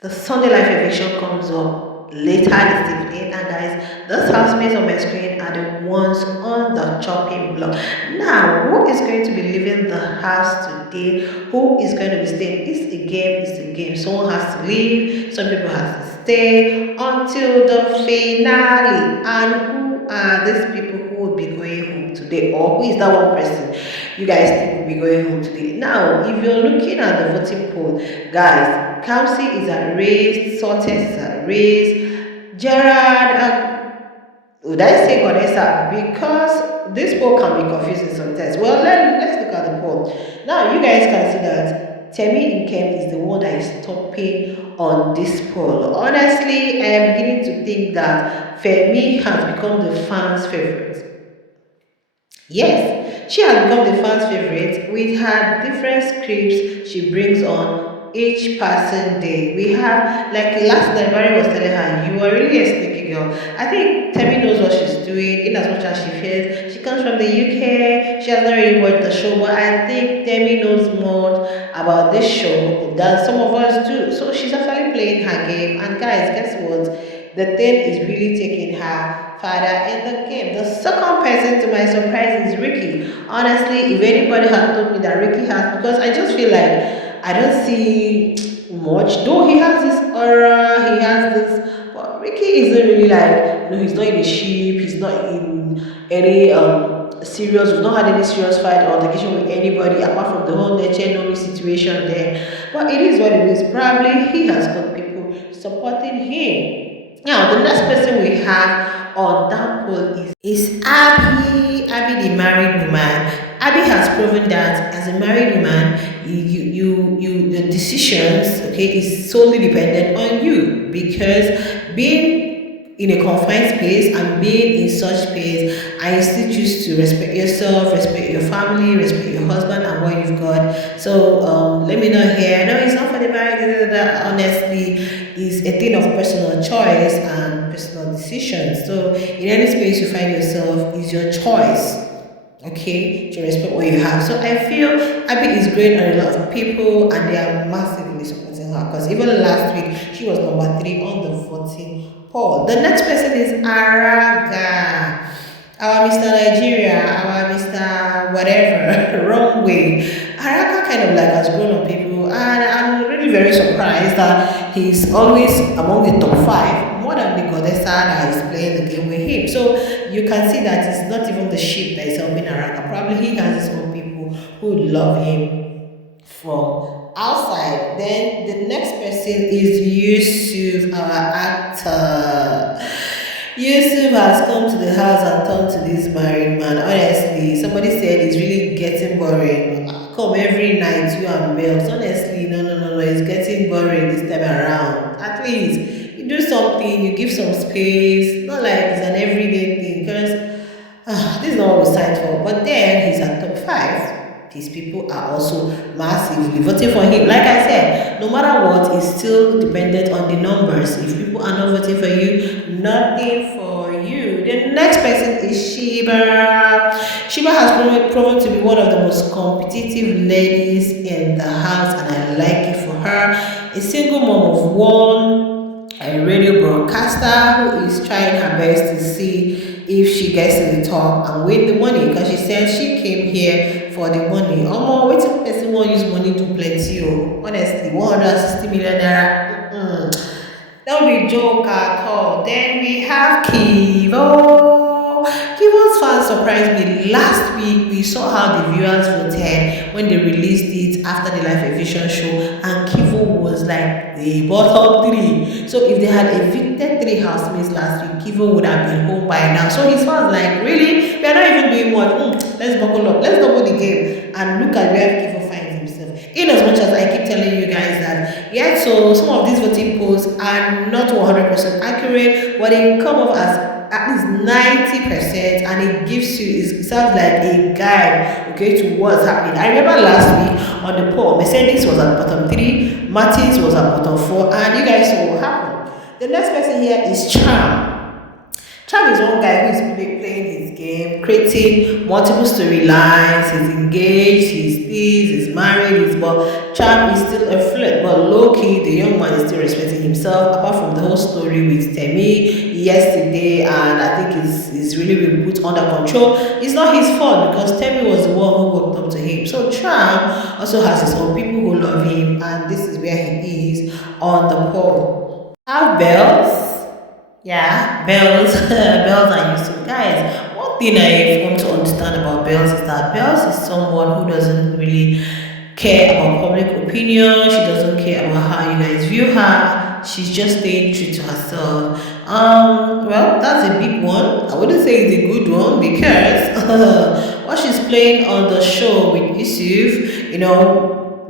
The Sunday Life Eviction comes up later this evening, and guys, those housemates on my screen are the ones on the chopping block. Now, who is going to be leaving the house today? Who is going to be staying? It's a game, it's a game. Someone has to leave, some people have to stay until the finale. And who are these people who will be going home today? Or who is that one person you guys think will be going home today? Now, if you're looking at the voting poll, guys, Kamsi is at race, Sortes is at race, Gerard, would I say Godessa? Because this poll can be confusing sometimes. Well, let's look at the poll. Now, you guys can see that Temi Nkem is the one that is topping on this poll. Honestly, I am beginning to think that Femi has become the fans' favorite. Yes, she has become the fans' favorite with her different scripts she brings on each passing day. We have, like last night, Mary was telling her, you are really a sneaky girl. I think Temi knows what she's doing, in as much as she feels. She comes from the UK, she has not really watched the show, but I think Temi knows more about this show than some of us do. So she's actually playing her game. And guys, guess what? The thing is really taking her father in the game. The second person, to my surprise, is Ricky. Honestly, if anybody had told me that Ricky has, because I just feel like I don't see much. Though he has this aura, he has this, but Ricky isn't really like, he's not in a ship, he's not in any serious, we've not had any serious fight or altercation with anybody apart from the whole nature Nomi situation there. But it is what it is. Probably he has got people supporting him. Now, the next person we have on that poll is Abby. Abby, the married woman. Abby has proven that as a married woman, the decisions, okay, is solely dependent on you, because being in a confined space and being in such space, I still choose to respect yourself, respect your family, respect your husband and what you've got. So let me not hear, no, it's not for the married. Da, da, da, da. Honestly, it's a thing of personal choice and personal decision. So in any space you find yourself, is your choice, okay, to respect what you have. So I feel Abby is great on a lot of people, and they are massively supporting her, because even last week she was number 3 on the voting poll. The next person is Araga, our Mr. Nigeria, our Mr. whatever, wrong way. Araga kind of like has grown on people, and I'm really very surprised that he's always among the top 5, more than the goddess that is playing the game with him. So you can see that it's not even the sheep that is helping Araka. Probably he has his own people who love him from outside. Then the next person is Yusuf, our actor. Yusuf has come to the house and turned to this married man. Honestly, somebody said it's really getting boring. Come every night, you and Bells. Honestly, no, no, no, no, it's getting boring this time around. At least you do something, you give some space. Not like it's an everyday thing, because this is not what we signed for. But then he's at top 5. These people are also massively voting for him. Like I said, no matter what, it's still dependent on the numbers. If people are not voting for you, nothing for you. The next person is Shiba. Shiba has proven to be one of the most competitive ladies in the house, and I like it for her. A single mom of one, a radio broadcaster who is trying her best to see if she gets to the top and win the money, because she said she came here for the money. Omo, wetin person wan use money do plenty o. Honestly, 160 million naira. That would be joke at all. Then we have Kivo. Kivo's fans surprised me. Last week, we saw how the viewers voted when they released it after the live eviction show, and Kivo was like the bottom 3. So if they had evicted 3 housemates last week, Kivo would have been home by now. So his fans like, really? We are not even doing much. Let's buckle up. Let's double the game. And look at where Kivo finds himself. In as much as I keep telling you guys that, yeah, so some of these voting polls are not 100% accurate, but they come off as at least 90%, and it gives you, it sounds like a guide, okay, to what's happening. I remember last week on the poll, Mercedes was at bottom 3, Martins was at bottom 4, and you guys saw what happened. The next person here is Charm. Cham is one guy who is playing his game, creating multiple storylines. He's engaged, he's this, he's married, he's but Cham is still a flirt. But low key, the young man is still respecting himself. Apart from the whole story with Temi yesterday, and I think it's really been put under control. It's not his fault because Temi was the one who walked up to him. So Cham also has his own people who love him, and this is where he is on the pole. Have bells. Yeah, Bells, Bells are used to guys. One thing I've come to understand about Bells is that Bells is someone who doesn't really care about public opinion. She doesn't care about how you guys view her. She's just staying true to herself. Well, that's a big one. I wouldn't say it's a good one because what she's playing on the show with Yusuf,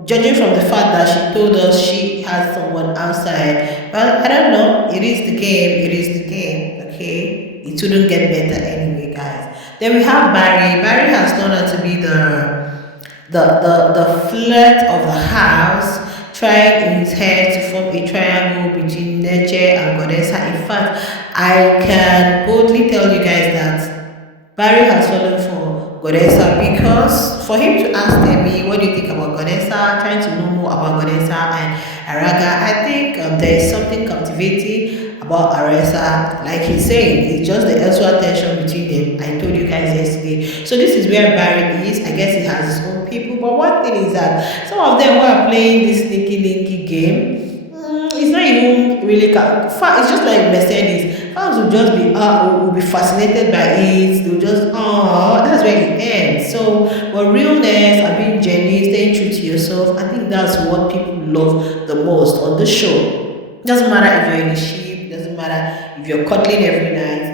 judging from the fact that she told us she has someone outside, well, I don't know. It is the game. It is the game. Okay, it shouldn't get better anyway, guys. Then we have Barry. Barry has turned out to be the flirt of the house, trying in his head to form a triangle between nature and Godessa. In fact, I can boldly tell you guys that Barry has fallen for Godessa because for him to ask me, what do you think about Godessa, trying to know more about Godessa and Araga, I think there is something captivating about Aresa. Like he's saying, it's just the elsewhere tension between them. I told you guys yesterday. So this is where Barry is. I guess he has his own people. But one thing is that some of them who are playing this sneaky linky game, it's not even really it's just like Mercedes. Fans will just be will be fascinated by it. They'll just that's where it ends. So but realness and being genuine, staying true to yourself, I think that's what people love the most on the show. Doesn't matter if you're in the ship, doesn't matter if you're cuddling every night.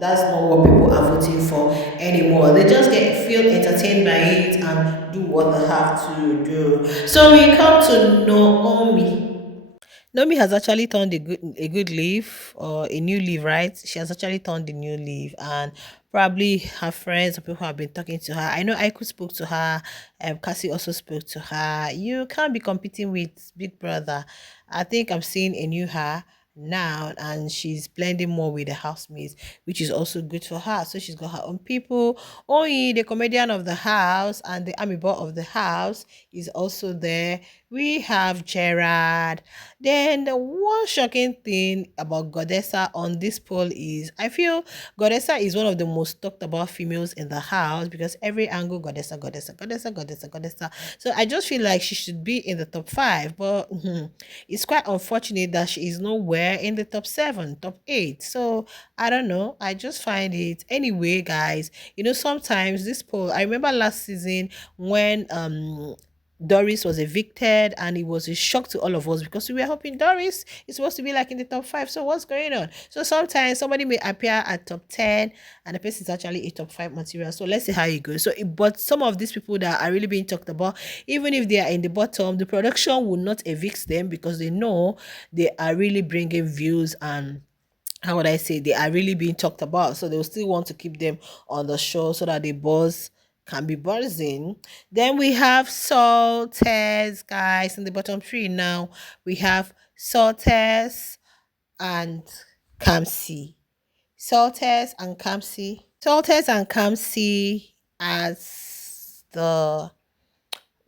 That's not what people are voting for anymore. They just feel entertained by it and do what they have to do. So we come to Naomi. Nomi has actually turned a good leaf or a new leaf, right? She has actually turned a new leaf, and probably her friends or people have been talking to her. I know Aiku spoke to her, Cassie also spoke to her. You can't be competing with Big Brother. I think I'm seeing a new her now, and she's blending more with the housemates, which is also good for her. So she's got her own people. Oyi, the comedian of the house and the army boy of the house, is also there. We have Gerard. Then the one shocking thing about Godessa on this poll is I feel Godessa is one of the most talked about females in the house because every angle Godessa, Godessa, Godessa, Godessa, Godessa. So I just feel like she should be in the top five, but it's quite unfortunate that she is nowhere in the top seven, top eight. So I don't know. I just find it anyway, guys. Sometimes this poll. I remember last season when Doris was evicted, and it was a shock to all of us because we were hoping Doris is supposed to be like in the top five. So what's going on? So sometimes somebody may appear at top 10 and the person is actually a top five material. So let's see how it goes. But some of these people that are really being talked about, even if they are in the bottom, the production will not evict them because they know they are really bringing views, and how would I say, they are really being talked about. So they'll still want to keep them on the show so that the buzz can be buzzing. Then we have Salters, guys, in the bottom three now. We have Salters and Kamsi. Salters and Kamsi as the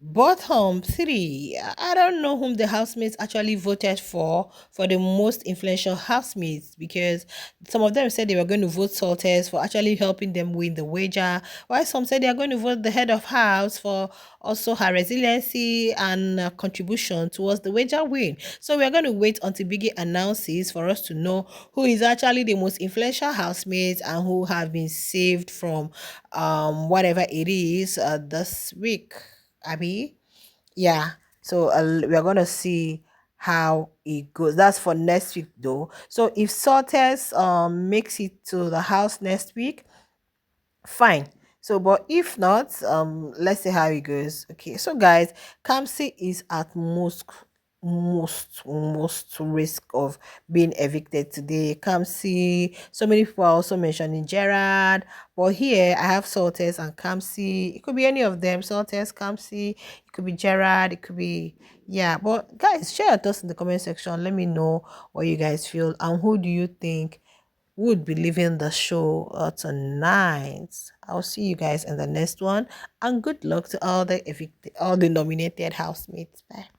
bottom three. I don't know whom the housemates actually voted for the most influential housemates, because some of them said they were going to vote Salters for actually helping them win the wager, while some said they are going to vote the head of house for also her resiliency and contribution towards the wager win. So we are going to wait until Biggie announces for us to know who is actually the most influential housemates and who have been saved from whatever it is this week. Abby. Yeah. So we are gonna see how it goes. That's for next week, though. So if Sortes makes it to the house next week, fine. So but if not, let's see how it goes. Okay, so guys, Kamsi is at most risk of being evicted today. Kamsi, so many people are also mentioning Gerard, but here I have Saltes and Kamsi. It could be any of them. Saltes, Kamsi, it could be Gerard, it could be, yeah. But guys, share your thoughts in the comment section. Let me know what you guys feel and who do you think would be leaving the show tonight. I'll see you guys in the next one, and good luck to all the nominated housemates. Bye.